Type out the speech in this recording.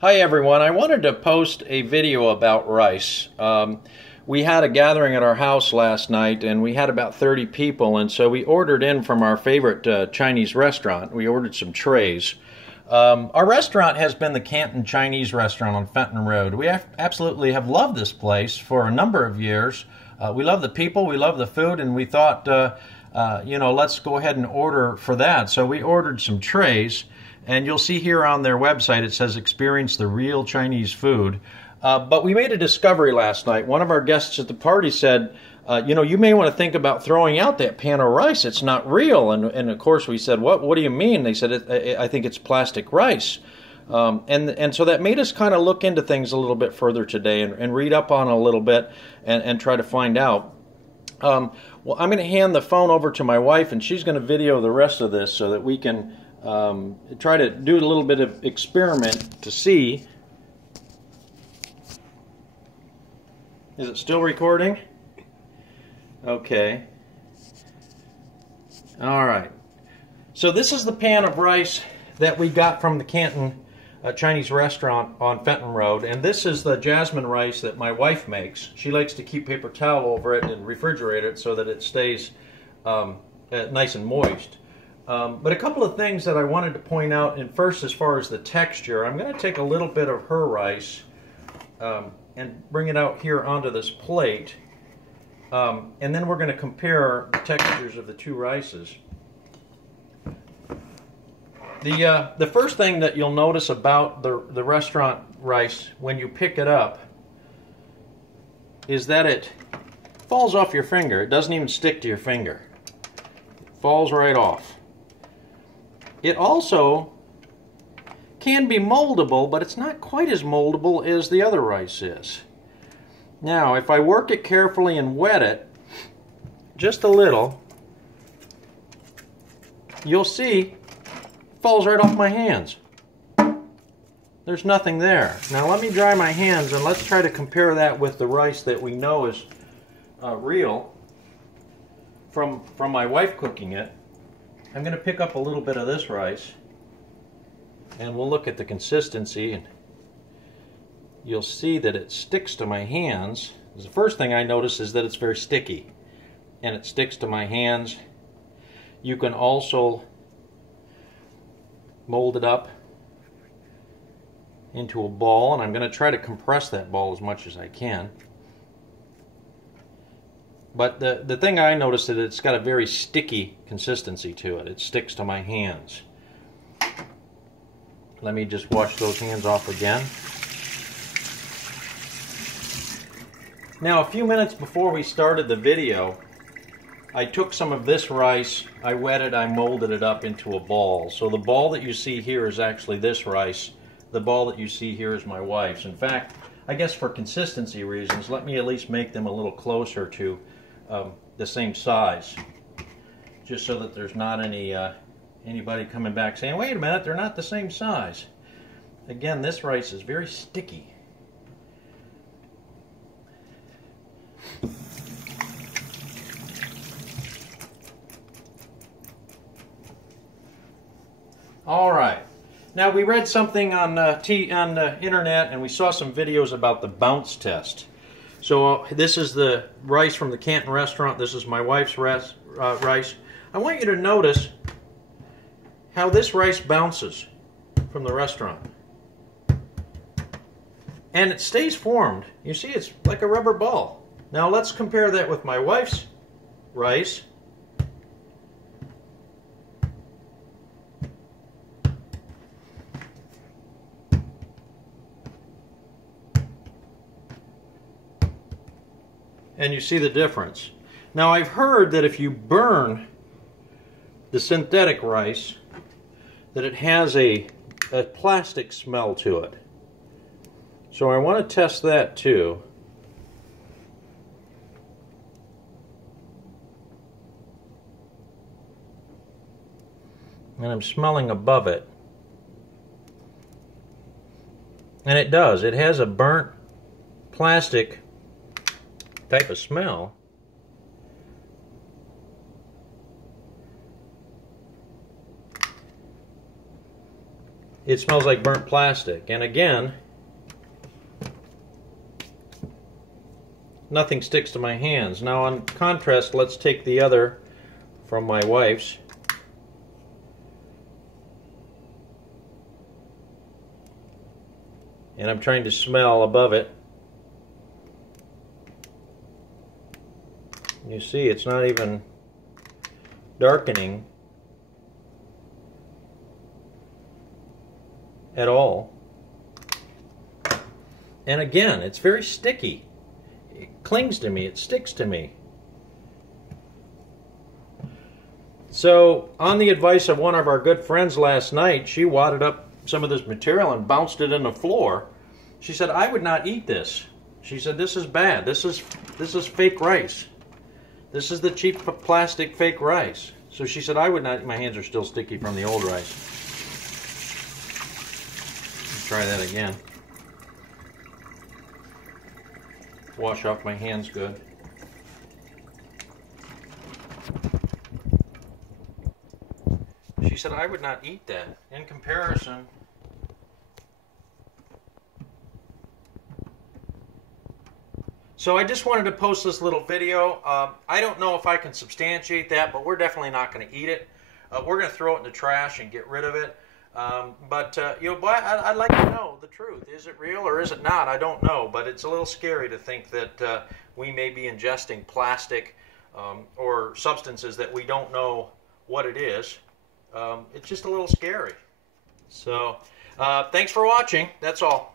Hi everyone, I wanted to post a video about rice. We had a gathering at our house last night and we had about 30 people, and so we ordered in from our favorite Chinese restaurant. We ordered some trays. Our restaurant has been the Canton Chinese restaurant on Fenton Road. We absolutely have loved this place for a number of years. We love the people, we love the food, and we thought, let's go ahead and order for that. So we ordered some trays. And you'll see here on their website it says experience the real Chinese food. But we made a discovery last night. One of our guests at the party said, you may want to think about throwing out that pan of rice. It's not real. And of course we said, what do you mean? They said, I think it's plastic rice. And so that made us kind of look into things a little bit further today and read up on it a little bit and try to find out. Well, I'm going to hand the phone over to my wife, and she's going to video the rest of this so that we can try to do a little bit of experiment to see. Is it still recording? Okay. All right. So this is the pan of rice that we got from the Canton Chinese restaurant on Fenton Road, and this is the jasmine rice that my wife makes. She likes to keep paper towel over it and refrigerate it so that it stays nice and moist. But a couple of things that I wanted to point out, and first as far as the texture, I'm going to take a little bit of her rice and bring it out here onto this plate, and then we're going to compare the textures of the two rices. The first thing that you'll notice about the restaurant rice when you pick it up is that it falls off your finger. It doesn't even stick to your finger. It falls right off. It also can be moldable, but it's not quite as moldable as the other rice is. Now, if I work it carefully and wet it just a little, you'll see it falls right off my hands. There's nothing there. Now let me dry my hands and let's try to compare that with the rice that we know is real from my wife cooking it. I'm going to pick up a little bit of this rice and we'll look at the consistency, and you'll see that it sticks to my hands. The first thing I notice is that it's very sticky and it sticks to my hands. You can also mold it up into a ball, and I'm going to try to compress that ball as much as I can. But the thing I noticed is that it's got a very sticky consistency to it. It sticks to my hands. Let me just wash those hands off again. Now, a few minutes before we started the video, I took some of this rice, I wet it, I molded it up into a ball. So the ball that you see here is actually this rice. The ball that you see here is my wife's. In fact, I guess for consistency reasons, let me at least make them a little closer to the same size, just so that there's not anybody coming back saying, wait a minute, they're not the same size. Again, this rice is very sticky. All right. Now, we read something on the internet, and we saw some videos about the bounce test. So this is the rice from the Canton restaurant. This is my wife's rice. I want you to notice how this rice bounces from the restaurant. And it stays formed. You see, it's like a rubber ball. Now let's compare that with my wife's rice. And you see the difference. Now, I've heard that if you burn the synthetic rice, that it has a plastic smell to it. So I want to test that too. And I'm smelling above it. And it does. It has a burnt plastic type of smell. it smells like burnt plastic. And again, nothing sticks to my hands. Now on contrast, let's take the other from my wife's. And I'm trying to smell above it. You see, it's not even darkening at all. And again, it's very sticky. It clings to me, it sticks to me. So, on the advice of one of our good friends last night, she wadded up some of this material and bounced it in the floor. She said, I would not eat this. She said, this is bad. This is fake rice. This is the cheap plastic fake rice. So she said, I would not. My hands are still sticky from the old rice. Let's try that again. Wash off my hands good. She said, I would not eat that. In comparison, so I just wanted to post this little video. I don't know if I can substantiate that, but we're definitely not going to eat it. We're going to throw it in the trash and get rid of it. You know, I'd like to know the truth. Is it real or is it not? I don't know, but it's a little scary to think that we may be ingesting plastic or substances that we don't know what it is. It's just a little scary. So, thanks for watching. That's all.